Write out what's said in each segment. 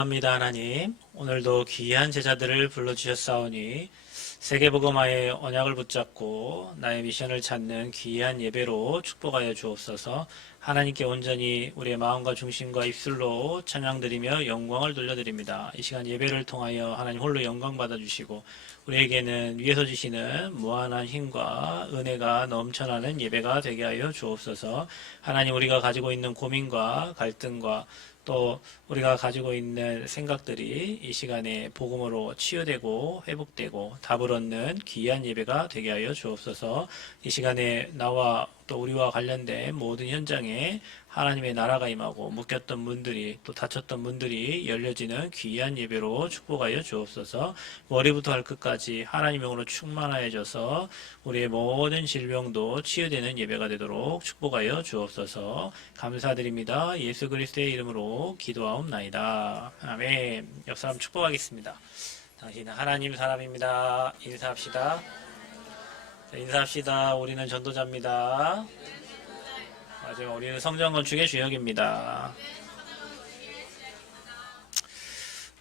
감사합니다, 하나님. 오늘도 귀한 제자들을 불러주셨사오니 세계복음화의 언약을 붙잡고 나의 미션을 찾는 귀한 예배로 축복하여 주옵소서. 하나님께 온전히 우리의 마음과 중심과 입술로 찬양드리며 영광을 돌려드립니다. 이 시간 예배를 통하여 하나님 홀로 영광 받아주시고 우리에게는 위에서 주시는 무한한 힘과 은혜가 넘쳐나는 예배가 되게 하여 주옵소서. 하나님, 우리가 가지고 있는 고민과 갈등과 또 우리가 가지고 있는 생각들이 이 시간에 복음으로 치유되고 회복되고 답을 얻는 귀한 예배가 되게 하여 주옵소서. 이 시간에 나와 또 우리와 관련된 모든 현장에 하나님의 나라가 임하고 묶였던 문들이 또 닫혔던 문들이 열려지는 귀한 예배로 축복하여 주옵소서. 머리부터 발끝까지 하나님의 영으로 충만하여져서 우리의 모든 질병도 치유되는 예배가 되도록 축복하여 주옵소서. 감사드립니다. 예수 그리스도의 이름으로 기도하옵나이다. 아멘. 옆 사람 축복하겠습니다. 당신은 하나님 사람입니다. 인사합시다. 자, 인사합시다. 우리는 전도자입니다. 마지막 우리는 성전 건축의 주역입니다.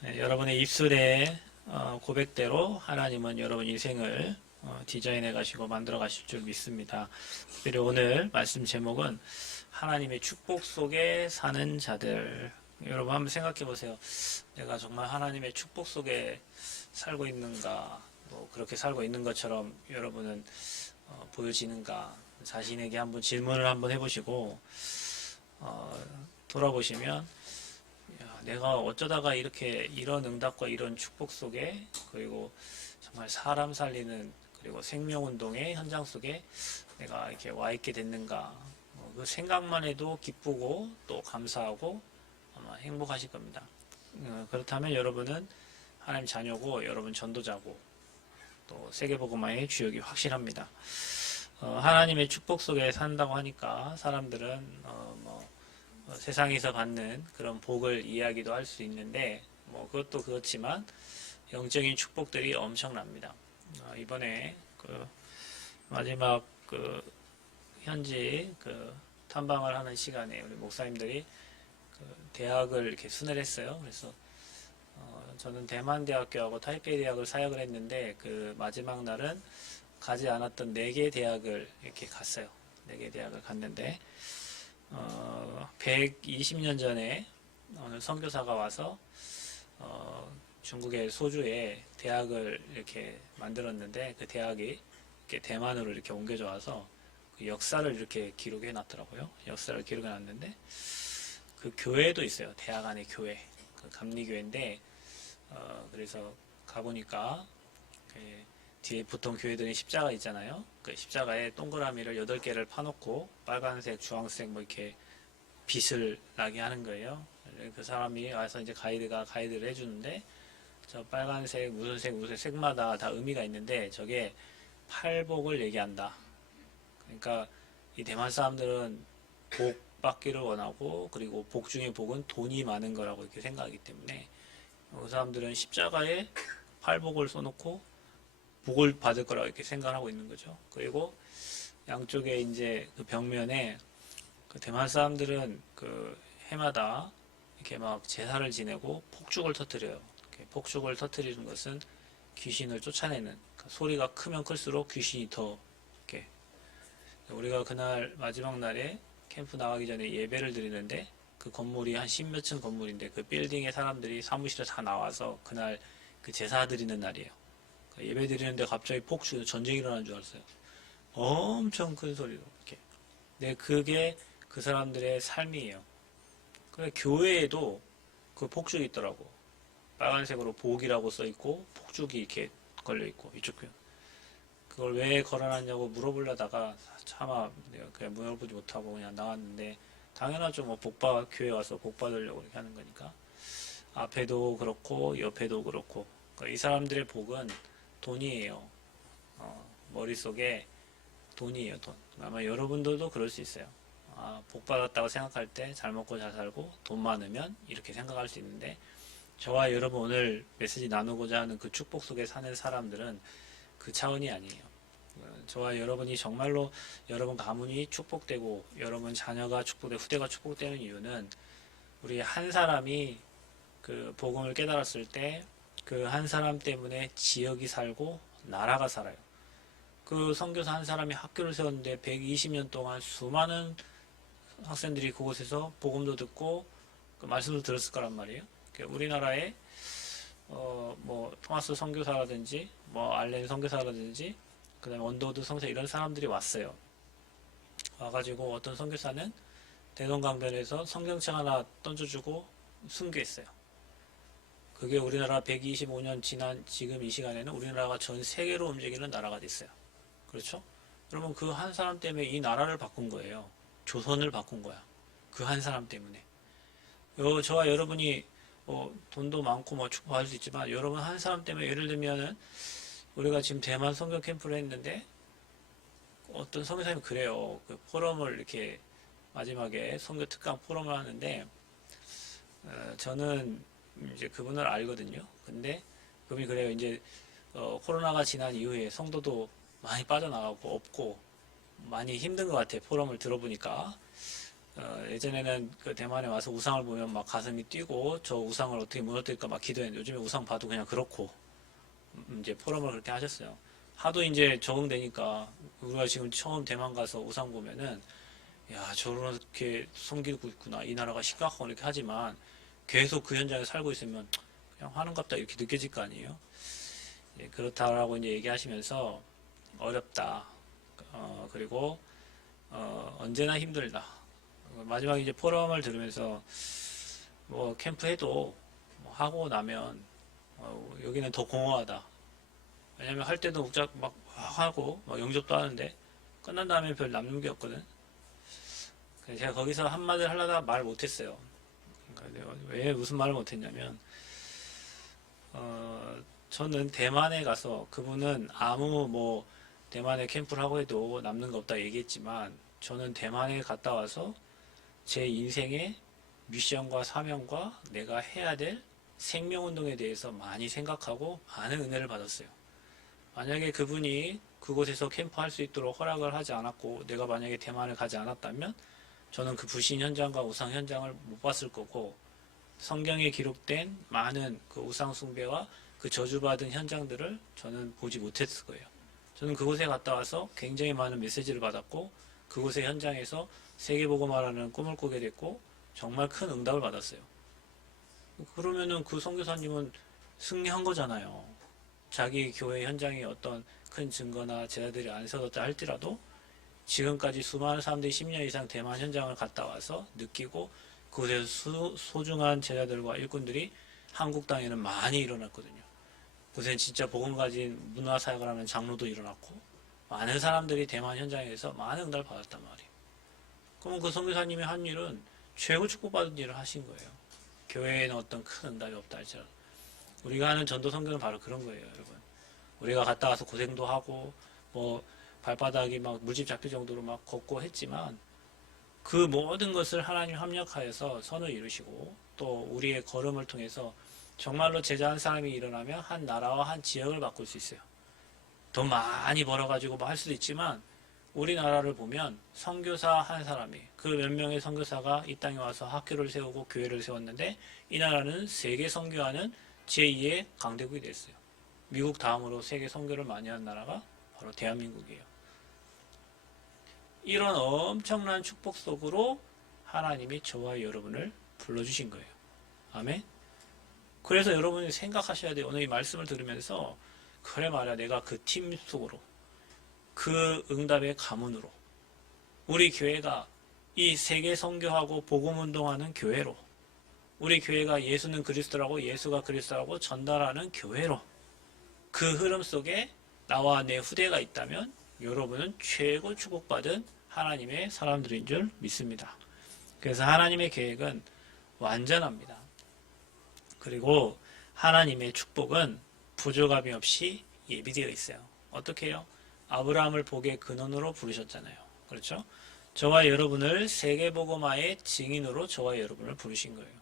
네, 여러분의 입술의 고백대로 하나님은 여러분 인생을 디자인해 가시고 만들어 가실 줄 믿습니다. 특별히 오늘 말씀 제목은 하나님의 축복 속에 사는 자들. 여러분 한번 생각해 보세요. 내가 정말 하나님의 축복 속에 살고 있는가? 뭐 그렇게 살고 있는 것처럼 여러분은 보여지는가? 자신에게 한번 질문을 한번 해보시고 돌아보시면 내가 어쩌다가 이렇게 이런 응답과 이런 축복 속에 그리고 정말 사람 살리는 그리고 생명운동의 현장 속에 내가 이렇게 와 있게 됐는가? 그 생각만 해도 기쁘고 또 감사하고 아마 행복하실 겁니다. 그렇다면 여러분은 하나님 자녀고 여러분 전도자고 또 세계복음화의 주역이 확실합니다. 하나님의 축복 속에 산다고 하니까 사람들은 세상에서 받는 그런 복을 이야기도 할 수 있는데 그것도 그렇지만 영적인 축복들이 엄청납니다. 이번에 마지막 현지 탐방을 하는 시간에 우리 목사님들이 대학을 이렇게 순회를 했어요. 그래서 저는 대만대학교하고 타이페이 대학을 사역을 했는데 그 마지막 날은 가지 않았던 4개 대학을 이렇게 갔어요. 4개 대학을 갔는데 120년 전에 어느 선교사가 와서 중국의 소주에 대학을 이렇게 만들었는데 그 대학이 이렇게 대만으로 이렇게 옮겨져 와서 그 역사를 이렇게 기록해 놨더라고요. 역사를 기록해 놨는데 그 교회도 있어요. 대학 안에 교회, 그 감리교회인데 그래서 가보니까 뒤에 보통 교회들은 십자가 있잖아요. 그 십자가에 동그라미를 8개를 파놓고 빨간색, 주황색 뭐 이렇게 빛을 나게 하는 거예요. 그 사람이 와서 이제 가이드를 해주는데 저 빨간색, 무슨 색마다 다 의미가 있는데 저게 팔복을 얘기한다. 그러니까 이 대만 사람들은 복 받기를 원하고 그리고 복 중에 복은 돈이 많은 거라고 이렇게 생각하기 때문에 그 사람들은 십자가에 팔복을 써놓고 복을 받을 거라고 이렇게 생각하고 있는 거죠. 그리고 양쪽에 이제 그 벽면에 그 대만 사람들은 그 해마다 이렇게 막 제사를 지내고 폭죽을 터뜨려요. 폭죽을 터뜨리는 것은 귀신을 쫓아내는, 그러니까 소리가 크면 클수록 귀신이 더 이렇게. 우리가 그날 마지막 날에 캠프 나가기 전에 예배를 드리는데 그 건물이 한 10몇 층 건물인데 그 빌딩에 사람들이 사무실에 다 나와서 그날 그 제사 드리는 날이에요. 예배 드리는데 갑자기 폭죽, 전쟁이 일어나는 줄 알았어요. 엄청 큰 소리로 이렇게. 근데 그게 그 사람들의 삶이에요. 그래 교회에도 그 폭죽이 있더라고. 빨간색으로 복이라고 써 있고 폭죽이 이렇게 걸려 있고 이쪽 교회. 그걸 왜 걸어놨냐고 물어보려다가 차마 내가 그냥 물어보지 못하고 그냥 나왔는데 당연하죠. 뭐 교회 와서 복 받으려고 이렇게 하는 거니까. 앞에도 그렇고 옆에도 그렇고. 그러니까 이 사람들의 복은 돈이에요. 머릿속에 돈이에요, 돈. 아마 여러분들도 그럴 수 있어요. 복 받았다고 생각할 때 잘 먹고 잘 살고 돈 많으면 이렇게 생각할 수 있는데 저와 여러분 오늘 메시지 나누고자 하는 그 축복 속에 사는 사람들은 그 차원이 아니에요. 저와 여러분이 정말로 여러분 가문이 축복되고 여러분 자녀가 축복되고 후대가 축복되는 이유는 우리 한 사람이 그 복음을 깨달았을 때 그 한 사람 때문에 지역이 살고 나라가 살아요. 그 선교사 한 사람이 학교를 세웠는데 120년 동안 수많은 학생들이 그곳에서 복음도 듣고 그 말씀도 들었을 거란 말이에요. 우리나라에 뭐 토마스 선교사라든지 뭐 알렌 선교사라든지 그다음에 원도우드 선교사 이런 사람들이 왔어요. 와가지고 어떤 선교사는 대동강변에서 성경책 하나 던져주고 순교했어요. 그게 우리나라 125년 지난 지금 이 시간에는 우리나라가 전 세계로 움직이는 나라가 됐어요. 그렇죠? 여러분 그 한 사람 때문에 이 나라를 바꾼 거예요. 조선을 바꾼 거야. 그 한 사람 때문에. 저와 여러분이 돈도 많고 뭐 축복할 수 있지만 여러분 한 사람 때문에 예를 들면은 우리가 지금 대만 선교 캠프를 했는데 어떤 선교사님이 그래요. 그 포럼을 이렇게 마지막에 선교 특강 포럼을 하는데 저는 이제 그분을 알거든요. 근데 그분이 그래요. 이제 코로나가 지난 이후에 성도도 많이 빠져나가고 없고 많이 힘든 것 같아. 포럼을 들어보니까 예전에는 그 대만에 와서 우상을 보면 막 가슴이 뛰고 저 우상을 어떻게 무너뜨릴까 막 기도했는데 요즘에 우상 봐도 그냥 그렇고 이제 포럼을 그렇게 하셨어요. 하도 이제 적응되니까 우리가 지금 처음 대만 가서 우상 보면은 야 저렇게 섬기고 있구나 이 나라가 심각하고 이렇게 하지만 계속 그 현장에 살고 있으면 그냥 하는갑다 이렇게 느껴질 거 아니에요. 그렇다라고 이제 얘기하시면서 어렵다. 그리고 언제나 힘들다. 마지막에 이제 포럼을 들으면서 뭐 캠프해도 뭐 하고 나면 여기는 더 공허하다. 왜냐면 할 때도 묵작 막 하고 막 영접도 하는데 끝난 다음에 별 남는 게 없거든. 그래서 제가 거기서 한마디를 하려다가 말 못했어요. 그러니까 왜 무슨 말을 못했냐면 저는 대만에 가서 그분은 아무 뭐 대만에 캠프를 하고 해도 남는 거 없다 얘기했지만 저는 대만에 갔다 와서 제 인생의 미션과 사명과 내가 해야 될 생명운동에 대해서 많이 생각하고 많은 은혜를 받았어요. 만약에 그분이 그곳에서 캠프할 수 있도록 허락을 하지 않았고 내가 만약에 대만을 가지 않았다면 저는 그 불신 현장과 우상 현장을 못 봤을 거고 성경에 기록된 많은 그 우상 숭배와 그 저주받은 현장들을 저는 보지 못했을 거예요. 저는 그곳에 갔다 와서 굉장히 많은 메시지를 받았고 그곳의 현장에서 세계복음화라는 꿈을 꾸게 됐고 정말 큰 응답을 받았어요. 그러면은 그 선교사님은 승리한 거잖아요. 자기 교회 현장에 어떤 큰 증거나 제자들이 안 세웠다 할지라도 지금까지 수많은 사람들이 10년 이상 대만 현장을 갔다 와서 느끼고 그곳에서 소중한 제자들과 일꾼들이 한국 땅에는 많이 일어났거든요. 그곳엔 진짜 복음 가진 문화사역을 하는 장로도 일어났고 많은 사람들이 대만 현장에서 많은 응답을 받았단 말이에요. 그러면 그 선교사님이 한 일은 최고 축복받은 일을 하신 거예요. 교회에는 어떤 큰 응답이 없다 할지라도 우리가 하는 전도 선교는 바로 그런 거예요, 여러분. 우리가 갔다 와서 고생도 하고 뭐 발바닥이 막 물집 잡힐 정도로 막 걷고 했지만 그 모든 것을 하나님 합력하여서 선을 이루시고 또 우리의 걸음을 통해서 정말로 제자 한 사람이 일어나면 한 나라와 한 지역을 바꿀 수 있어요. 돈 많이 벌어가지고 뭐 할 수도 있지만 우리나라를 보면 선교사 한 사람이 그 몇 명의 선교사가 이 땅에 와서 학교를 세우고 교회를 세웠는데 이 나라는 세계 선교하는 제2의 강대국이 됐어요. 미국 다음으로 세계 선교를 많이 하는 나라가 바로 대한민국이에요. 이런 엄청난 축복 속으로 하나님이 저와 여러분을 불러주신 거예요. 아멘. 그래서 여러분이 생각하셔야 돼요. 오늘 이 말씀을 들으면서 그래 말이야 내가 그 팀 속으로 그 응답의 가문으로 우리 교회가 이 세계 선교하고 복음 운동하는 교회로 우리 교회가 예수는 그리스도라고 예수가 그리스도라고 전달하는 교회로 그 흐름 속에 나와 내 후대가 있다면 여러분은 최고 축복받은 하나님의 사람들인 줄 믿습니다. 그래서 하나님의 계획은 완전합니다. 그리고 하나님의 축복은 부족함이 없이 예비되어 있어요. 어떻게 해요? 아브라함을 복의 근원으로 부르셨잖아요. 그렇죠? 저와 여러분을 세계복음화의 증인으로 저와 여러분을 부르신 거예요.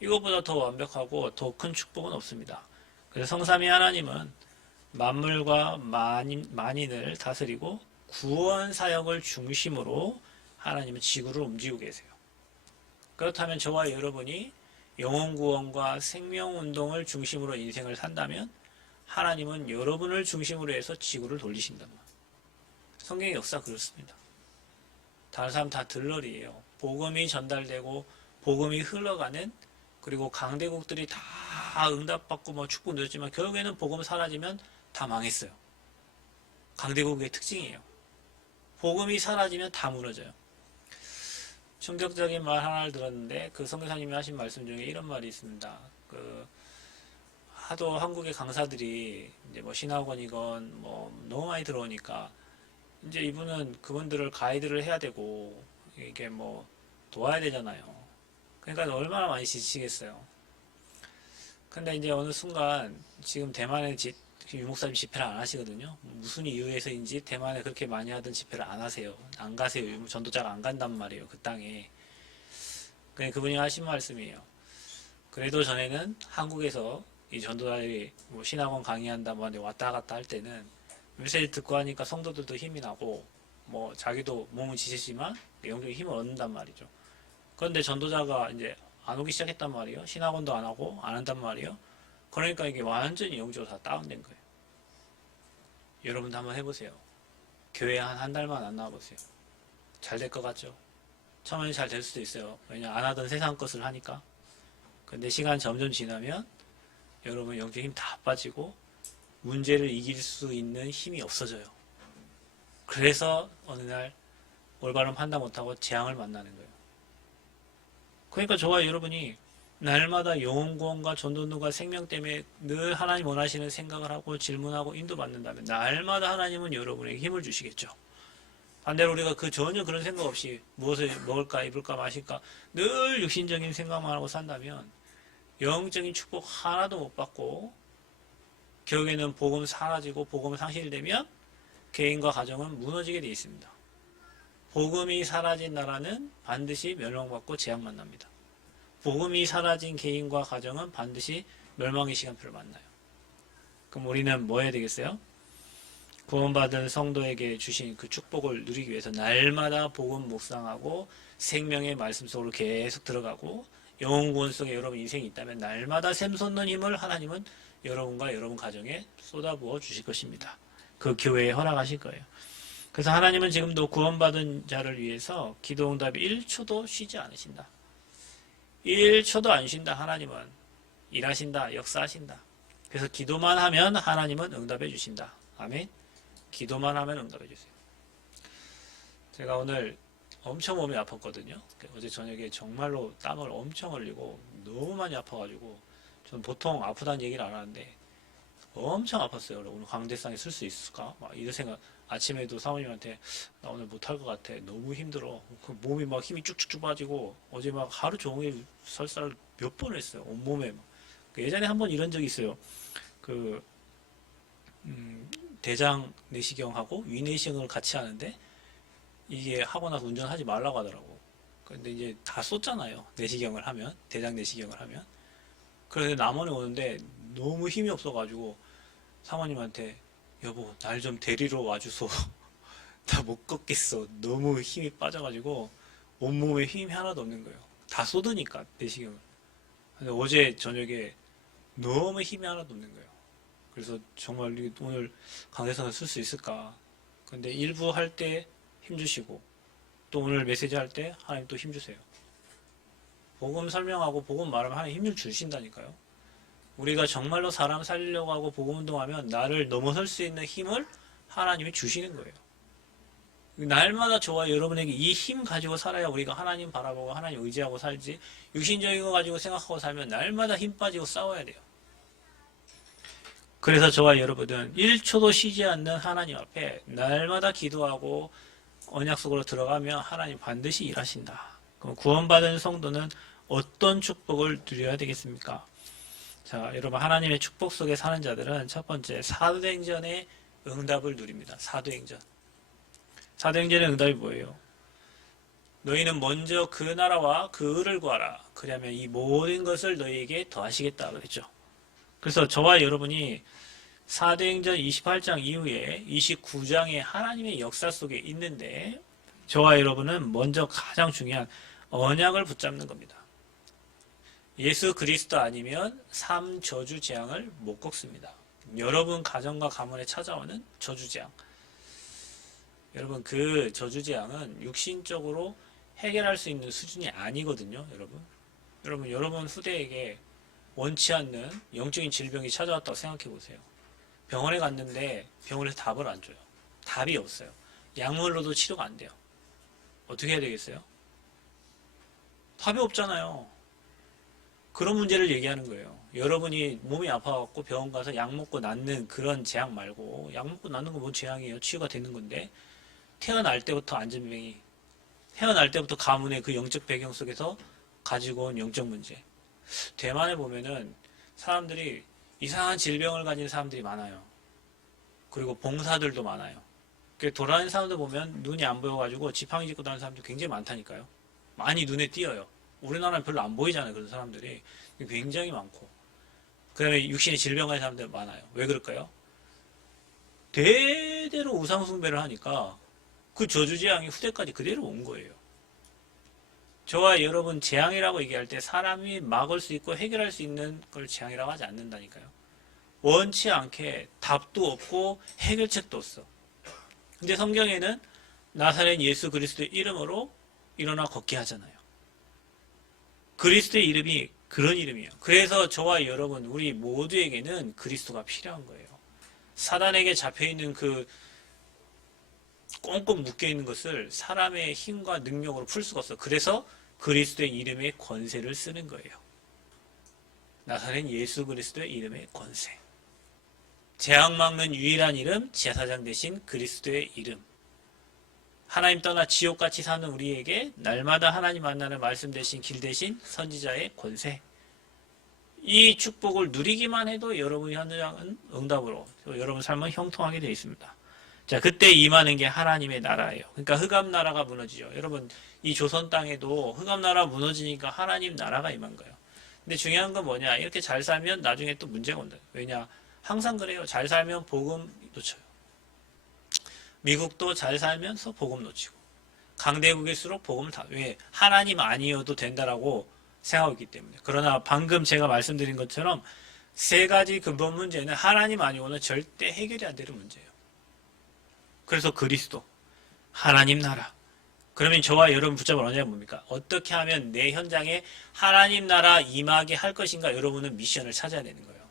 이것보다 더 완벽하고 더 큰 축복은 없습니다. 그래서 성삼위 하나님은 만물과 만인을 다스리고 구원 사역을 중심으로 하나님은 지구를 움직이고 계세요. 그렇다면 저와 여러분이 영혼 구원과 생명 운동을 중심으로 인생을 산다면 하나님은 여러분을 중심으로 해서 지구를 돌리신단 말이에요. 성경의 역사 그렇습니다. 다른 사람 다 들러리예요. 복음이 전달되고 복음이 흘러가는, 그리고 강대국들이 다 응답받고 뭐 축복 누렸지만 결국에는 복음 사라지면 다 망했어요. 강대국의 특징이에요. 복음이 사라지면 다 무너져요. 충격적인 말 하나를 들었는데 그 선교사님이 하신 말씀 중에 이런 말이 있습니다. 하도 한국의 강사들이 이제 뭐 신학원이건 뭐 너무 많이 들어오니까 이제 이분은 그분들을 가이드를 해야 되고 이게 뭐 도와야 되잖아요. 그러니까 얼마나 많이 지치겠어요. 근데 이제 어느 순간 지금 대만에 유목사님 집회를 안 하시거든요. 무슨 이유에서인지 대만에 그렇게 많이 하던 집회를 안 하세요. 안 가세요. 전도자가 안 간단 말이에요. 그 땅에. 그분이 하신 말씀이에요. 그래도 전에는 한국에서 이 전도자들이 뭐 신학원 강의한다 뭐 왔다 갔다 할 때는 메시지 듣고 하니까 성도들도 힘이 나고 뭐 자기도 몸은 지치지만 영적인 힘을 얻는단 말이죠. 그런데 전도자가 이제 안 오기 시작했단 말이에요. 신학원도 안 하고 안 한단 말이에요. 그러니까 이게 완전히 영적으로 다 다운된 거예요. 여러분도 한번 해보세요. 교회 한 달만 안 나와보세요. 잘 될 것 같죠? 처음에는 잘 될 수도 있어요. 왜냐 안 하던 세상 것을 하니까. 근데 시간 점점 지나면 여러분 영적인 힘 다 빠지고 문제를 이길 수 있는 힘이 없어져요. 그래서 어느 날 올바른 판단 못하고 재앙을 만나는 거예요. 그러니까 저와 여러분이 날마다 영혼 구원과 전도운동과 생명 때문에 늘 하나님 원하시는 생각을 하고 질문하고 인도받는다면 날마다 하나님은 여러분에게 힘을 주시겠죠. 반대로 우리가 전혀 그런 생각 없이 무엇을 먹을까 입을까 마실까 늘 육신적인 생각만 하고 산다면 영적인 축복 하나도 못 받고 결국에는 복음 사라지고 복음 상실되면 개인과 가정은 무너지게 되어 있습니다. 복음이 사라진 나라는 반드시 멸망받고 재앙 만납니다. 복음이 사라진 개인과 가정은 반드시 멸망의 시간표를 만나요. 그럼 우리는 뭐 해야 되겠어요? 구원받은 성도에게 주신 그 축복을 누리기 위해서 날마다 복음 묵상하고 생명의 말씀 속으로 계속 들어가고 영혼 구원 속에 여러분 인생이 있다면 날마다 샘솟는 힘을 하나님은 여러분과 여러분 가정에 쏟아부어 주실 것입니다. 그 교회에 허락하실 거예요. 그래서 하나님은 지금도 구원받은 자를 위해서 기도 응답이 1초도 쉬지 않으신다. 1초도 안 쉰다. 하나님은 일하신다. 역사하신다. 그래서 기도만 하면 하나님은 응답해 주신다. 아멘. 기도만 하면 응답해 주세요. 제가 오늘 엄청 몸이 아팠거든요. 어제 저녁에 정말로 땀을 엄청 흘리고 너무 많이 아파가지고 저는 보통 아프다는 얘기를 안 하는데 엄청 아팠어요. 오늘 광대상에 쓸 수 있을까? 막 이런 생각. 아침에도 사모님한테 나 오늘 못할 것 같아. 너무 힘들어. 몸이 막 힘이 쭉쭉쭉 빠지고 어제 막 하루 종일 설사를 몇 번 했어요. 온몸에 막. 예전에 한 번 이런 적이 있어요. 대장 내시경하고 위내시경을 같이 하는데 이게 하고 나서 운전하지 말라고 하더라고. 근데 이제 다 쏟잖아요. 내시경을 하면, 대장 내시경을 하면. 그래서 남원에 오는데 너무 힘이 없어가지고 사모님한테 여보 날 좀 데리러 와주소. 나 못 걷겠어. 너무 힘이 빠져가지고 온몸에 힘이 하나도 없는 거예요. 다 쏟으니까 내시경을. 근데 어제 저녁에 너무 힘이 하나도 없는 거예요. 그래서 정말 오늘 강대상을 쓸 수 있을까. 근데 일부 할 때 힘주시고 또 오늘 메시지 할 때 하나님 또 힘주세요. 복음 설명하고 복음 말하면 하나님 힘을 주신다니까요. 우리가 정말로 사람 살리려고 하고 복음 운동하면 나를 넘어설 수 있는 힘을 하나님이 주시는 거예요. 날마다 저와 여러분에게 이 힘 가지고 살아야 우리가 하나님 바라보고 하나님 의지하고 살지, 육신적인 거 가지고 생각하고 살면 날마다 힘 빠지고 싸워야 돼요. 그래서 저와 여러분은 1초도 쉬지 않는 하나님 앞에 날마다 기도하고 언약 속으로 들어가면 하나님 반드시 일하신다. 그럼 구원받은 성도는 어떤 축복을 누려야 되겠습니까? 자, 여러분 하나님의 축복 속에 사는 자들은 첫 번째 사도행전의 응답을 누립니다. 사도행전. 사도행전의 응답이 뭐예요? 너희는 먼저 그 나라와 그 의를 구하라. 그러면 이 모든 것을 너희에게 더하시겠다 그랬죠. 그래서 저와 여러분이 사도행전 28장 이후에 29장의 하나님의 역사 속에 있는데 저와 여러분은 먼저 가장 중요한 언약을 붙잡는 겁니다. 예수 그리스도 아니면 삶 저주 재앙을 못 겪습니다. 여러분 가정과 가문에 찾아오는 저주 재앙. 여러분 그 저주 재앙은 육신적으로 해결할 수 있는 수준이 아니거든요. 여러분 후대에게 원치 않는 영적인 질병이 찾아왔다고 생각해 보세요. 병원에 갔는데 병원에서 답을 안 줘요. 답이 없어요. 약물로도 치료가 안 돼요. 어떻게 해야 되겠어요? 답이 없잖아요. 그런 문제를 얘기하는 거예요. 여러분이 몸이 아파갖고 병원 가서 약 먹고 낫는 그런 재앙 말고, 약 먹고 낫는 건 뭔 재앙이에요? 치유가 되는 건데, 태어날 때부터 안전병이, 태어날 때부터 가문의 그 영적 배경 속에서 가지고 온 영적 문제. 대만에 보면은 사람들이 이상한 질병을 가진 사람들이 많아요. 그리고 봉사들도 많아요. 돌아다니는 사람들 보면 눈이 안 보여가지고 지팡이 짚고 다니는 사람들 굉장히 많다니까요. 많이 눈에 띄어요. 우리나라는 별로 안 보이잖아요. 그런 사람들이 굉장히 많고, 그 다음에 육신의 질병 가진 사람들 많아요. 왜 그럴까요? 대대로 우상숭배를 하니까 그 저주재앙이 후대까지 그대로 온 거예요. 저와 여러분 재앙이라고 얘기할 때 사람이 막을 수 있고 해결할 수 있는 걸 재앙이라고 하지 않는다니까요. 원치 않게 답도 없고 해결책도 없어. 근데 성경에는 나사렛 예수 그리스도의 이름으로 일어나 걷게 하잖아요. 그리스도의 이름이 그런 이름이에요. 그래서 저와 여러분 우리 모두에게는 그리스도가 필요한 거예요. 사단에게 잡혀있는 그 꽁꽁 묶여있는 것을 사람의 힘과 능력으로 풀 수가 없어. 그래서 그리스도의 이름의 권세를 쓰는 거예요. 나사렛 예수 그리스도의 이름의 권세. 재앙 막는 유일한 이름, 제사장 대신 그리스도의 이름. 하나님 떠나 지옥같이 사는 우리에게 날마다 하나님 만나는 말씀 대신 길 대신 선지자의 권세. 이 축복을 누리기만 해도 여러분의 현장은 응답으로, 여러분 삶은 형통하게 되어 있습니다. 자, 그때 임하는 게 하나님의 나라예요. 그러니까 흑암 나라가 무너지죠. 여러분, 이 조선 땅에도 흑암 나라 무너지니까 하나님 나라가 임한 거예요. 근데 중요한 건 뭐냐? 이렇게 잘 살면 나중에 또 문제가 온다. 왜냐? 항상 그래요. 잘 살면 복음 놓쳐요. 미국도 잘 살면서 복음 놓치고, 강대국일수록 복음을 다, 왜? 하나님 아니어도 된다라고 생각하고 있기 때문에. 그러나 방금 제가 말씀드린 것처럼 세 가지 근본 문제는 하나님 아니고는 절대 해결이 안 되는 문제예요. 그래서 그리스도, 하나님 나라. 그러면 저와 여러분 붙잡을 언제가 뭡니까? 어떻게 하면 내 현장에 하나님 나라 임하게 할 것인가? 여러분은 미션을 찾아야 되는 거예요.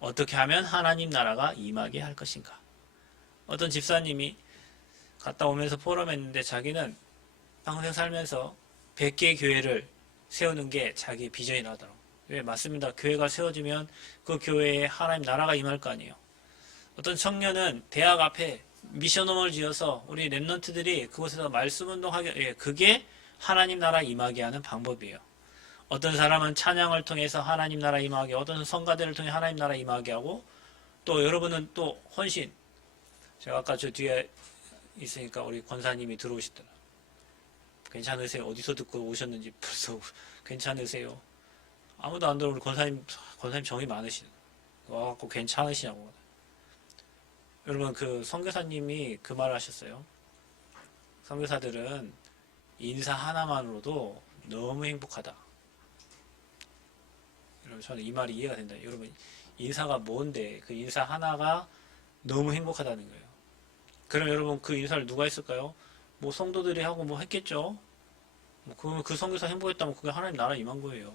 어떻게 하면 하나님 나라가 임하게 할 것인가? 어떤 집사님이 갔다 오면서 포럼했는데 자기는 평생 살면서 100개의 교회를 세우는 게 자기의 비전이라 하더라고요. 왜? 맞습니다. 교회가 세워지면 그 교회에 하나님 나라가 임할 거 아니에요. 어떤 청년은 대학 앞에 미션홈을 지어서 우리 랩런트들이 그곳에서 말씀운동하게, 예, 그게 하나님 나라 임하게 하는 방법이에요. 어떤 사람은 찬양을 통해서 하나님 나라 임하게, 어떤 성가대를 통해 하나님 나라 임하게 하고, 또 여러분은 또 헌신. 제가 아까 저 뒤에 있으니까 우리 권사님이 들어오시더라. 괜찮으세요? 어디서 듣고 오셨는지 벌써 괜찮으세요? 아무도 안 들어. 우리 권사님 정이 많으시네. 와갖고 괜찮으시냐고. 여러분, 그 선교사님이 그 말을 하셨어요. 선교사들은 인사 하나만으로도 너무 행복하다. 여러분, 저는 이 말이 이해가 된다. 여러분, 인사가 뭔데 그 인사 하나가 너무 행복하다는 거예요. 그럼 여러분, 그 인사를 누가 했을까요? 뭐 성도들이 하고 뭐 했겠죠. 그 선교사 행복했다면 그게 하나님 나라 임한 거예요.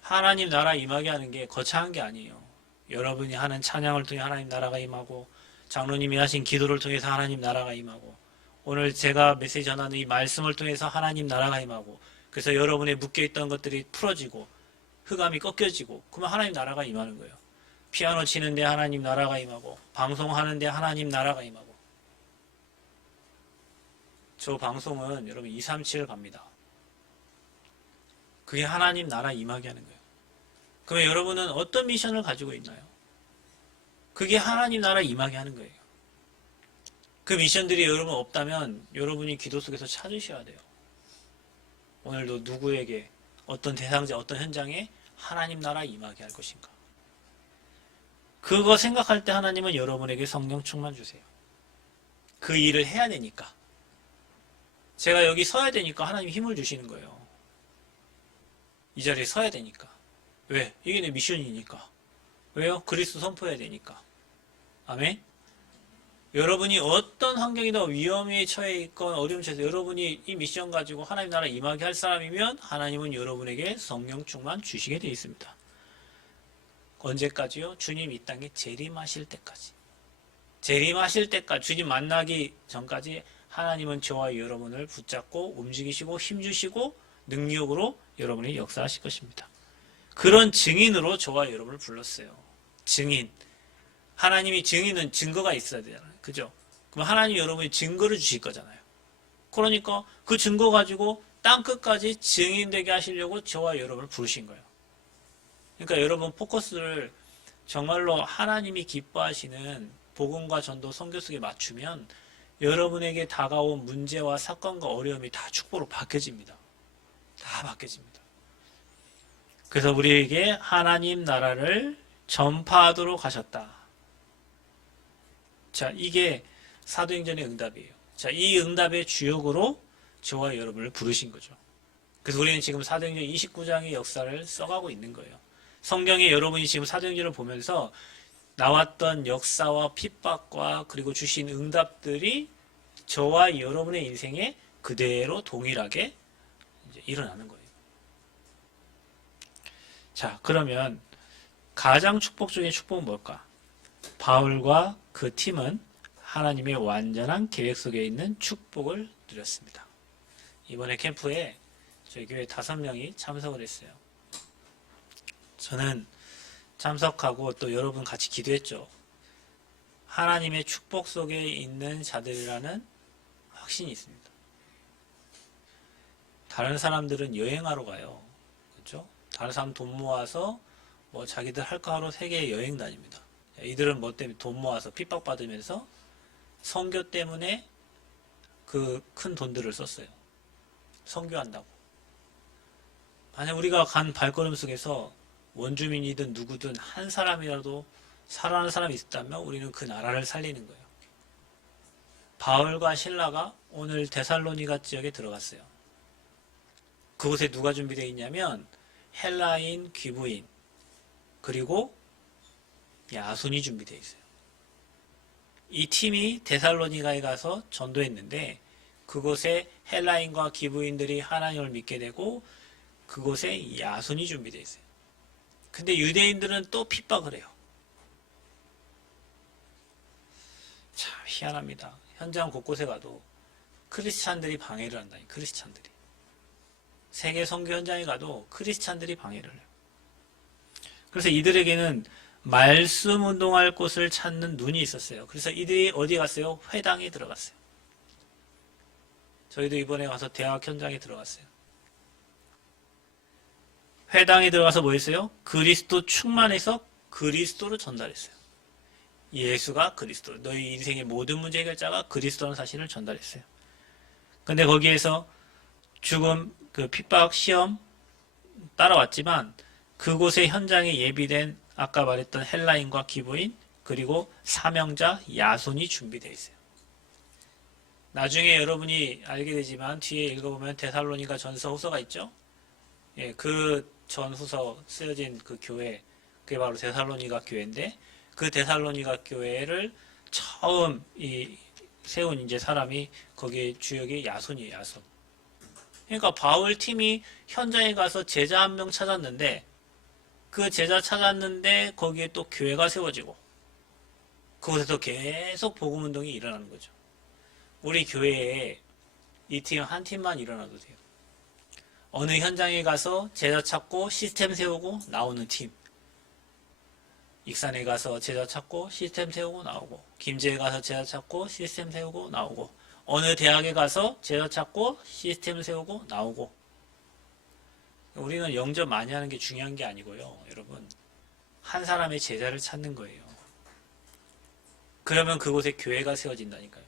하나님 나라 임하게 하는 게 거창한 게 아니에요. 여러분이 하는 찬양을 통해 하나님 나라가 임하고, 장로님이 하신 기도를 통해서 하나님 나라가 임하고, 오늘 제가 메시지 전하는 이 말씀을 통해서 하나님 나라가 임하고, 그래서 여러분의 묶여있던 것들이 풀어지고 흑암이 꺾여지고, 그러면 하나님 나라가 임하는 거예요. 피아노 치는데 하나님 나라가 임하고, 방송하는데 하나님 나라가 임하고. 저 방송은 여러분 237을 갑니다. 그게 하나님 나라 임하게 하는 거예요. 그러면 여러분은 어떤 미션을 가지고 있나요? 그게 하나님 나라 임하게 하는 거예요. 그 미션들이 여러분 없다면 여러분이 기도 속에서 찾으셔야 돼요. 오늘도 누구에게, 어떤 대상자, 어떤 현장에 하나님 나라 임하게 할 것인가? 그거 생각할 때 하나님은 여러분에게 성령 충만 주세요. 그 일을 해야 되니까. 제가 여기 서야 되니까 하나님이 힘을 주시는 거예요. 이 자리에 서야 되니까. 왜? 이게 내 미션이니까. 왜요? 그리스도 선포해야 되니까. 아멘? 여러분이 어떤 환경이든 위험에 처해 있건 어려움 처해서 여러분이 이 미션 가지고 하나님 나라 임하게 할 사람이면 하나님은 여러분에게 성령 충만 주시게 되어 있습니다. 언제까지요? 주님 이 땅에 재림하실 때까지. 재림하실 때까지, 주님 만나기 전까지 하나님은 저와 여러분을 붙잡고 움직이시고 힘주시고 능력으로 여러분이 역사하실 것입니다. 그런 증인으로 저와 여러분을 불렀어요. 증인. 하나님이 증인은 증거가 있어야 되잖아요. 그죠? 그럼 하나님 여러분이 증거를 주실 거잖아요. 그러니까 그 증거 가지고 땅 끝까지 증인되게 하시려고 저와 여러분을 부르신 거예요. 그러니까 여러분 포커스를 정말로 하나님이 기뻐하시는 복음과 전도 선교 속에 맞추면 여러분에게 다가온 문제와 사건과 어려움이 다 축복으로 바뀌어집니다. 다 바뀌어집니다. 그래서 우리에게 하나님 나라를 전파하도록 하셨다. 자, 이게 사도행전의 응답이에요. 자, 이 응답의 주역으로 저와 여러분을 부르신 거죠. 그래서 우리는 지금 사도행전 29장의 역사를 써가고 있는 거예요. 성경에 여러분이 지금 사도행전을 보면서 나왔던 역사와 핍박과 그리고 주신 응답들이 저와 여러분의 인생에 그대로 동일하게 이제 일어나는 거예요. 자, 그러면 가장 축복적인 축복은 뭘까? 바울과 그 팀은 하나님의 완전한 계획 속에 있는 축복을 누렸습니다. 이번에 캠프에 저희 교회 5명이 참석을 했어요. 저는 참석하고 또 여러분 같이 기도했죠. 하나님의 축복 속에 있는 자들이라는 확신이 있습니다. 다른 사람들은 여행하러 가요. 그렇죠? 다른 사람 돈 모아서 뭐 자기들 할 거 하러 세계 여행 다닙니다. 이들은 뭐 때문에 돈 모아서 핍박받으면서 선교 때문에 그 큰 돈들을 썼어요. 선교한다고. 만약 우리가 간 발걸음 속에서 원주민이든 누구든 한 사람이라도 살아가는 사람이 있다면 우리는 그 나라를 살리는 거예요. 바울과 실라가 오늘 데살로니가 지역에 들어갔어요. 그곳에 누가 준비되어 있냐면 헬라인, 귀부인, 그리고 야손이 준비되어 있어요. 이 팀이 데살로니가에 가서 전도했는데 그곳에 헬라인과 기부인들이 하나님을 믿게 되고 그곳에 야손이 준비되어 있어요. 근데 유대인들은 또 핍박을 해요. 참 희한합니다. 현장 곳곳에 가도 크리스찬들이 방해를 한다니. 크리스찬들이. 세계 선교 현장에 가도 크리스찬들이 방해를 해요. 그래서 이들에게는 말씀 운동할 곳을 찾는 눈이 있었어요. 그래서 이들이 어디 갔어요? 회당에 들어갔어요. 저희도 이번에 가서 대학 현장에 들어갔어요. 회당에 들어가서 뭐 했어요? 그리스도 충만해서 그리스도를 전달했어요. 예수가 그리스도, 너희 인생의 모든 문제 해결자가 그리스도라는 사실을 전달했어요. 근데 거기에서 죽음, 그 핍박, 시험 따라왔지만 그곳의 현장에 예비된 아까 말했던 헬라인과 기부인 그리고 사명자 야손이 준비되어 있어요. 나중에 여러분이 알게 되지만 뒤에 읽어보면 데살로니가 전서 후서가 있죠. 예, 그 전후서 쓰여진 그 교회, 그게 바로 데살로니가 교회인데 그 데살로니가 교회를 처음 세운 이제 사람이 거기에 주역이 야손이에요. 야손. 그러니까 바울 팀이 현장에 가서 제자 한 명 찾았는데 그 제자 찾았는데 거기에 또 교회가 세워지고 그곳에서 계속 복음 운동이 일어나는 거죠. 우리 교회에 이 팀 한 팀만 일어나도 돼요. 어느 현장에 가서 제자 찾고 시스템 세우고 나오는 팀. 익산에 가서 제자 찾고 시스템 세우고 나오고 김제에 가서 제자 찾고 시스템 세우고 나오고 어느 대학에 가서 제자 찾고 시스템 세우고 나오고 우리는 영접 많이 하는 게 중요한 게 아니고요. 여러분 한 사람의 제자를 찾는 거예요. 그러면 그곳에 교회가 세워진다니까요.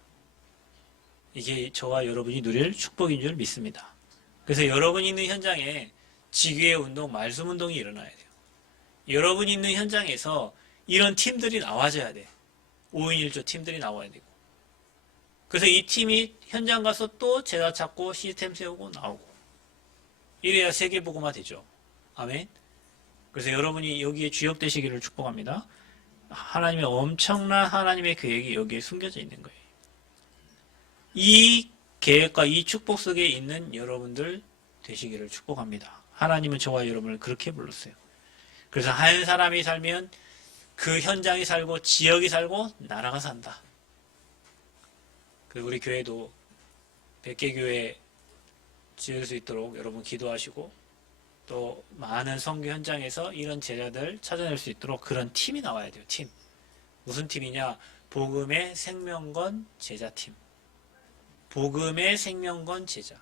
이게 저와 여러분이 누릴 축복인 줄 믿습니다. 그래서 여러분이 있는 현장에 지교의 운동, 말씀 운동이 일어나야 돼요. 여러분이 있는 현장에서 이런 팀들이 나와줘야 돼. 5인 1조 팀들이 나와야 되고. 그래서 이 팀이 현장 가서 또 제자 찾고 시스템 세우고 나오고. 이래야 세계복음화 되죠. 아멘. 그래서 여러분이 여기에 주역되시기를 축복합니다. 하나님의 엄청난 하나님의 계획이 여기에 숨겨져 있는 거예요. 이 계획과 이 축복 속에 있는 여러분들 되시기를 축복합니다. 하나님은 저와 여러분을 그렇게 불렀어요. 그래서 한 사람이 살면 그 현장이 살고 지역이 살고 나라가 산다. 우리 교회도 100개 교회 지을 수 있도록 여러분 기도하시고 또 많은 선교 현장에서 이런 제자들 찾아낼 수 있도록 그런 팀이 나와야 돼요. 팀. 무슨 팀이냐? 복음의 생명건 제자팀. 복음의 생명건 제자.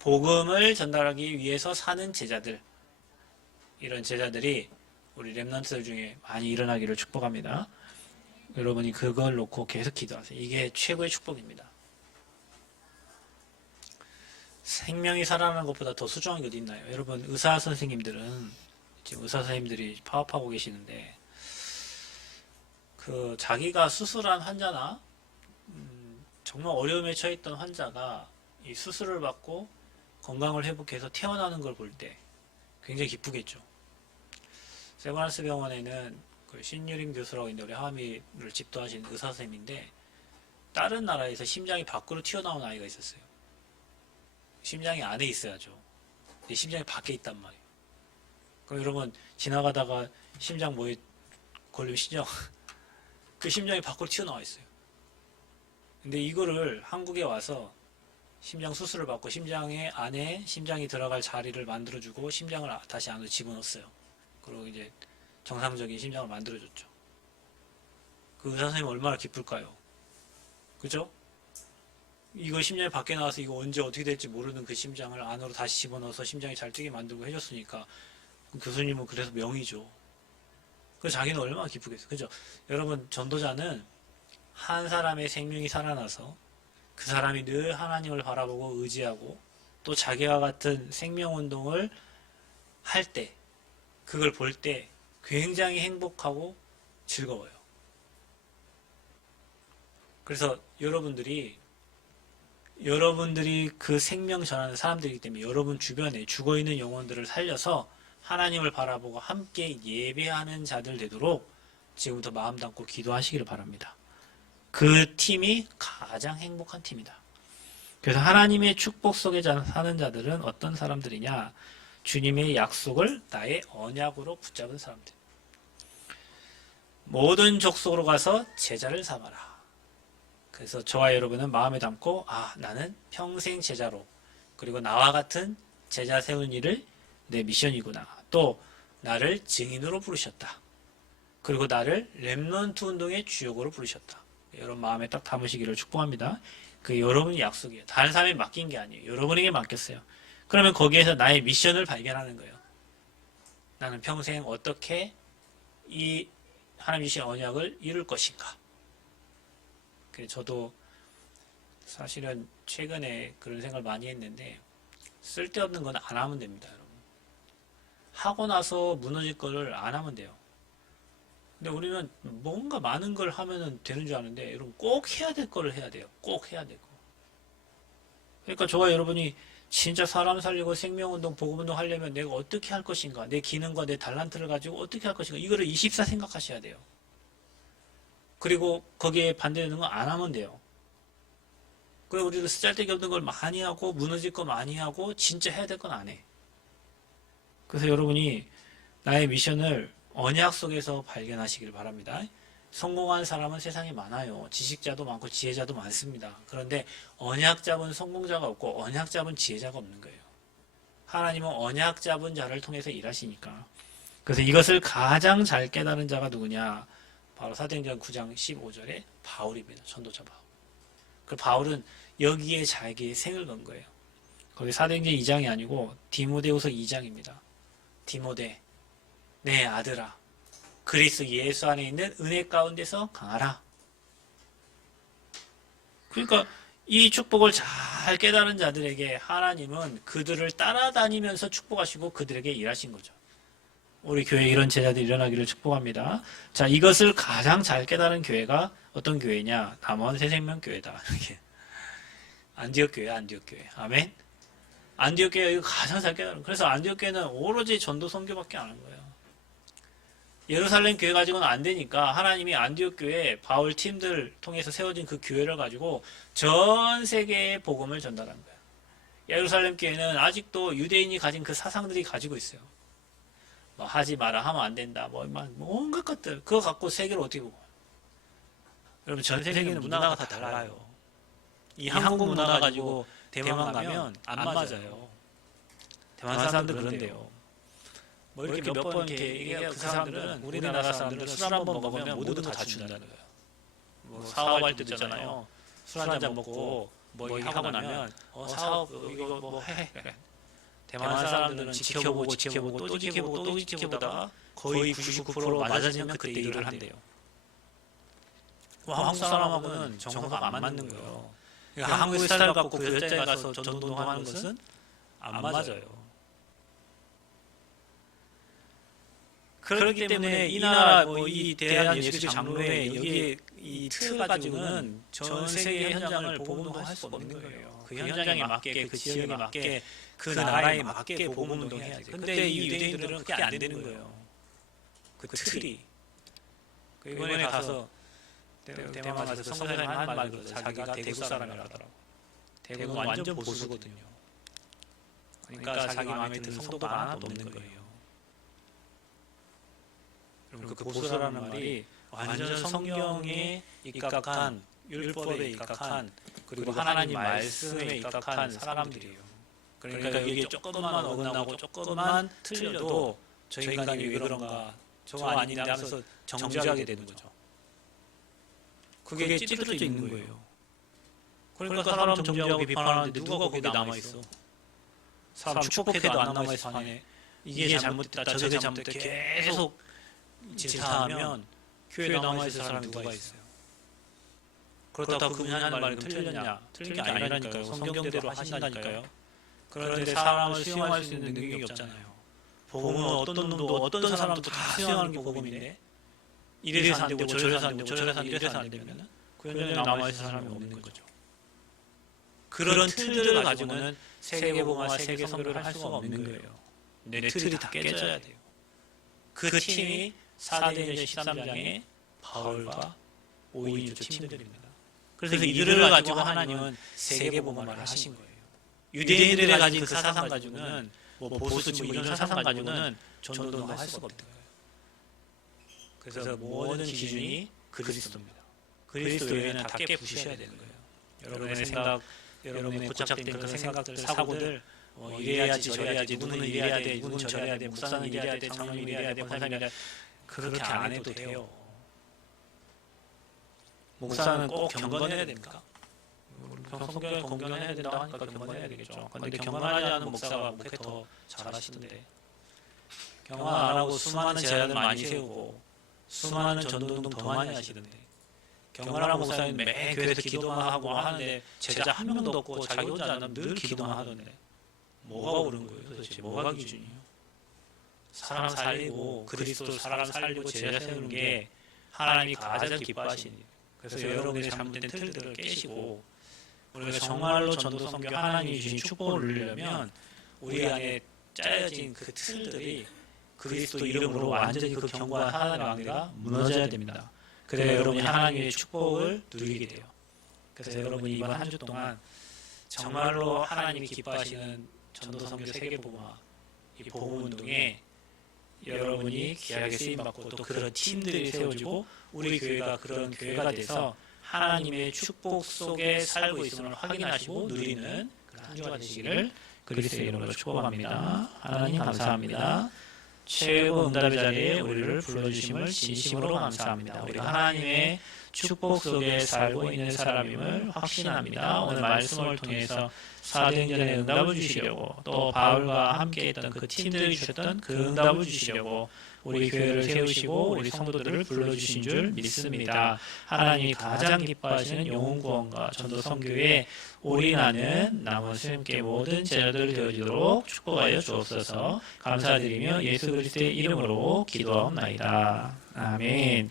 복음을 전달하기 위해서 사는 제자들. 이런 제자들이 우리 렘넌트들 중에 많이 일어나기를 축복합니다. 여러분이 그걸 놓고 계속 기도하세요. 이게 최고의 축복입니다. 생명이 살아나는 것보다 더 소중한 게 어디 있나요? 여러분 의사 선생님들은 지금 의사 선생님들이 파업하고 계시는데 그 자기가 수술한 환자나 정말 어려움에 처했던 환자가 이 수술을 받고 건강을 회복해서 퇴원하는 걸 볼 때 굉장히 기쁘겠죠. 세브란스 병원에는 그 신유림 교수라고 있는데 우리 하미를 집도하신 의사 선생님인데 다른 나라에서 심장이 밖으로 튀어나온 아이가 있었어요. 심장이 안에 있어야죠. 근데 심장이 밖에 있단 말이에요. 그럼 여러분 지나가다가 심장 뭐에 걸리면 그 심장이 밖으로 튀어나와 있어요. 근데 이거를 한국에 와서 심장 수술을 받고 심장의 안에 심장이 들어갈 자리를 만들어주고 심장을 다시 안으로 집어넣었어요. 그리고 이제 정상적인 심장을 만들어줬죠. 그 의사 선생님 얼마나 기쁠까요? 그죠? 이거 심장이 밖에 나와서 이거 언제 어떻게 될지 모르는 그 심장을 안으로 다시 집어넣어서 심장이 잘 뛰게 만들고 해줬으니까 교수님은 그래서 명의죠. 그 자기는 얼마나 기쁘겠어요. 그죠? 여러분 전도자는 한 사람의 생명이 살아나서 그 사람이 늘 하나님을 바라보고 의지하고 또 자기와 같은 생명운동을 할 때 그걸 볼 때 굉장히 행복하고 즐거워요. 그래서 여러분들이 그 생명 전하는 사람들이기 때문에 여러분 주변에 죽어있는 영혼들을 살려서 하나님을 바라보고 함께 예배하는 자들 되도록 지금부터 마음 담고 기도하시기를 바랍니다. 그 팀이 가장 행복한 팀이다. 그래서 하나님의 축복 속에 사는 자들은 어떤 사람들이냐? 주님의 약속을 나의 언약으로 붙잡은 사람들. 모든 족속으로 가서 제자를 삼아라. 그래서 저와 여러분은 마음에 담고 나는 평생 제자로 그리고 나와 같은 제자 세우는 일을 내 미션이구나. 또 나를 증인으로 부르셨다. 그리고 나를 렘넌트 운동의 주역으로 부르셨다. 여러분 마음에 딱 담으시기를 축복합니다. 그 여러분의 약속이에요. 다른 사람이 맡긴 게 아니에요. 여러분에게 맡겼어요. 그러면 거기에서 나의 미션을 발견하는 거예요. 나는 평생 어떻게 이 하나님 주신 언약을 이룰 것인가. 저도 사실은 최근에 그런 생각을 많이 했는데 쓸데없는 건 안 하면 됩니다. 여러분. 하고 나서 무너질 거를 안 하면 돼요. 근데 우리는 뭔가 많은 걸 하면 되는 줄 아는데 여러분 꼭 해야 될 거를 해야 돼요. 꼭 해야 되고. 그러니까 저와 여러분이 진짜 사람 살리고 생명운동, 복음운동 하려면 내가 어떻게 할 것인가, 내 기능과 내 달란트를 가지고 어떻게 할 것인가, 이거를 24 생각하셔야 돼요. 그리고 거기에 반대되는 거 안 하면 돼요. 그리고 우리도 쓰잘데기 없는 걸 많이 하고 무너질 거 많이 하고 진짜 해야 될 건 안 해. 그래서 여러분이 나의 미션을 언약 속에서 발견하시길 바랍니다. 성공한 사람은 세상에 많아요. 지식자도 많고 지혜자도 많습니다. 그런데 언약 잡은 성공자가 없고 언약 잡은 지혜자가 없는 거예요. 하나님은 언약 잡은 자를 통해서 일하시니까. 그래서 이것을 가장 잘 깨달은 자가 누구냐? 바로 사도행전 9장 15절에 바울입니다. 전도자 바울. 그 바울은 여기에 자기의 생을 건 거예요. 거기 사도행전 2장이 아니고 디모데후서 2장입니다. 디모데, 내 아들아, 그리스도 예수 안에 있는 은혜 가운데서 강하라. 그러니까 이 축복을 잘 깨달은 자들에게 하나님은 그들을 따라다니면서 축복하시고 그들에게 일하신 거죠. 우리 교회에 이런 제자들이 일어나기를 축복합니다. 자, 이것을 가장 잘 깨달은 교회가 어떤 교회냐? 남원 새생명교회다. 이렇게. 안디옥 교회, 안디옥 교회. 아멘. 안디옥 교회가 이거 가장 잘 깨달은. 그래서 안디옥 교회는 오로지 전도 선교밖에 안 한 거예요. 예루살렘 교회 가지고는 안 되니까 하나님이 안디옥 교회 바울 팀들 통해서 세워진 그 교회를 가지고 전 세계에 복음을 전달한 거예요. 예루살렘 교회는 아직도 유대인이 가진 그 사상들이 가지고 있어요. 뭐 하지 마라, 하면 안 된다, 뭐 온갖 것들 그거 갖고 세계를 어떻게 보고? 여러분 전 세계는 문화가 다 달라요. 이 한국 문화 가지고 대만 가면 안 맞아요. 대만 사람들 그런데요. 뭐 이렇게 몇 번 이렇게 얘기해요. 그 사람들은 우리나라 사람들은 술 한 번 먹으면 모든 거 다 준다는 거예요. 뭐 사업할 때도 있잖아요. 술 한 잔 먹고 뭐 하고 나면 사업 이거 뭐 해. 대만 사람들은 지켜보고 또 지켜보다가 거의 99% 맞아지면 그때 일을 한대요. 한국 사람하고는 정서가 안 맞는 거예요. 그러니까 한국의 스타일 갖고 그 여자에 가서 전도운동하는 것은 안 맞아요. 그렇기 때문에 이 나라 이 대한예술의 장로회 여기에 이 틀 가지고는 전 세계 현장을 복음운동할 수가 없는 거예요. 그 현장에 맞게 그 지역에 맞게 그 나라에 맞게 복음운동 해야지. 근데 이 유대인들은 그게 안 되는 거예요. 그 틀이. 이번에 가서 대만 가서 선교사님 한 말로 자기가 대구 사람이라더라고. 대구는 완전 보수거든요. 그러니까 자기 마음에 드는 성도가 하나도 없는 거예요. 그 보수라는 말이 완전 성경에 입각한, 율법에 입각한, 그리고 하나님 말씀에 입각한 사람들이에요. 그러니까 이게 조금만 어긋나고 조금만 틀려도 저 인간이 왜 그런가, 저거 아닌데 하면서 정지하게 되는 거죠. 그게 찌들어져 있는 거예요. 그러니까 사람 정지하고 비판하는데 누가 거기에 남아있어? 사람 축복해도 안 남아있어 하네. 이게 잘못됐다, 저게 잘못됐다 계속 질타하면 교회에 남아있을 사람이 누가 있어요? 그렇다고 그분이 하는 말이 틀렸냐? 틀린 게 아니라니까요. 성경대로 하신다니까요. 그런데 사람을 수용할 수 있는 능력이 없잖아요. 복음은 어떤 놈도 어떤 사람도 다 수용하는 게 복음인데 이래서 안 되고 저래서 안 되고 저래서 안 되면 그 현장에 남아있을 사람이 없는 거죠. 그런 틀들을 가지고는 세계복음화, 세계선교를 할 수가 없는 거예요. 내 틀이 다 깨져야 돼요. 그 팀이 사도행전 13장의 바울과 5인조 팀들입니다. 그래서 이들을 가지고 하나님은 세계복음화를 하신 거예요. 유대인들이 가진 그 사상 가지고는 뭐 보수 뭐 이런 사상 가지고는 전도도 할 수가 없는 거예요. 그래서 모든 기준이 그리스도입니다. 그리스도 외에는 다 깨부수셔야 되는 거예요. 여러분의 생각, 여러분의 고착된 그런 생각들, 사고들 이래야지 저래야지, 누구는 이래야 돼, 누구는 저래야 돼, 목사는 이래야 돼, 장로는 이래야 돼, 권사는 이래야 돼. 그렇게 안 해도 돼요. 목사는 꼭 경건해야 됩니까? 성경에 경건해야 된다고 하니까 경건해야 되겠죠. 그런데 경건하지 않은 목사가 목회 더 잘하시던데. 경건 안 하고 수많은 제안을 많이 세우고 수많은 전도운동 더 많이 하시던데. 경건한 목사님 매 교회에서 기도만 하고 하는데 제자 한 명도 없고 자기 혼자 안 하면 늘 기도만 하던데. 뭐가 옳은 거예요 도대체? 뭐가 기준이에요? 사람 살리고 그리스도 사람 살리고 제자 세우는 게 하나님이 가장 기뻐하시는 일. 그래서 여러분의 잘못된 틀들을 깨시고 우리가 정말로 전도 선교 하나님이 주신 축복을 누리려면 우리 안에 짜여진 그 틀들이 그리스도 이름으로 완전히 그 경고한 하나님의 왕대가 무너져야 됩니다. 그래야 여러분이 하나님의 축복을 누리게 돼요. 그래서 여러분이 이번 한 주 동안 정말로 하나님이 기뻐하시는 전도 선교 세계복음화 이 복음운동에 여러분이 귀하게 쓰임받고 또 그런 팀들이 세워지고 우리 교회가 그런 교회가 돼서 하나님의 축복 속에 살고 있음을 확인하시고 누리는 그런 한 주가 되시기를 그리스도의 이름으로 축복합니다. 하나님 감사합니다. 최고 응답의 자리에 우리를 불러주심을 진심으로 감사합니다. 우리가 하나님의 축복 속에 살고 있는 사람임을 확신합니다. 오늘 말씀을 통해서 사도행전의 응답을 주시려고 또 바울과 함께 했던 그 팀들이 주셨던 그 응답을 주시려고 우리 교회를 세우시고 우리 성도들을 불러주신 줄 믿습니다. 하나님이 가장 기뻐하시는 영혼 구원과 전도 선교에 올인하는 남은 스님께 모든 제자들 되어지도록 축복하여 주옵소서. 감사드리며 예수 그리스도의 이름으로 기도하옵나이다. 아멘.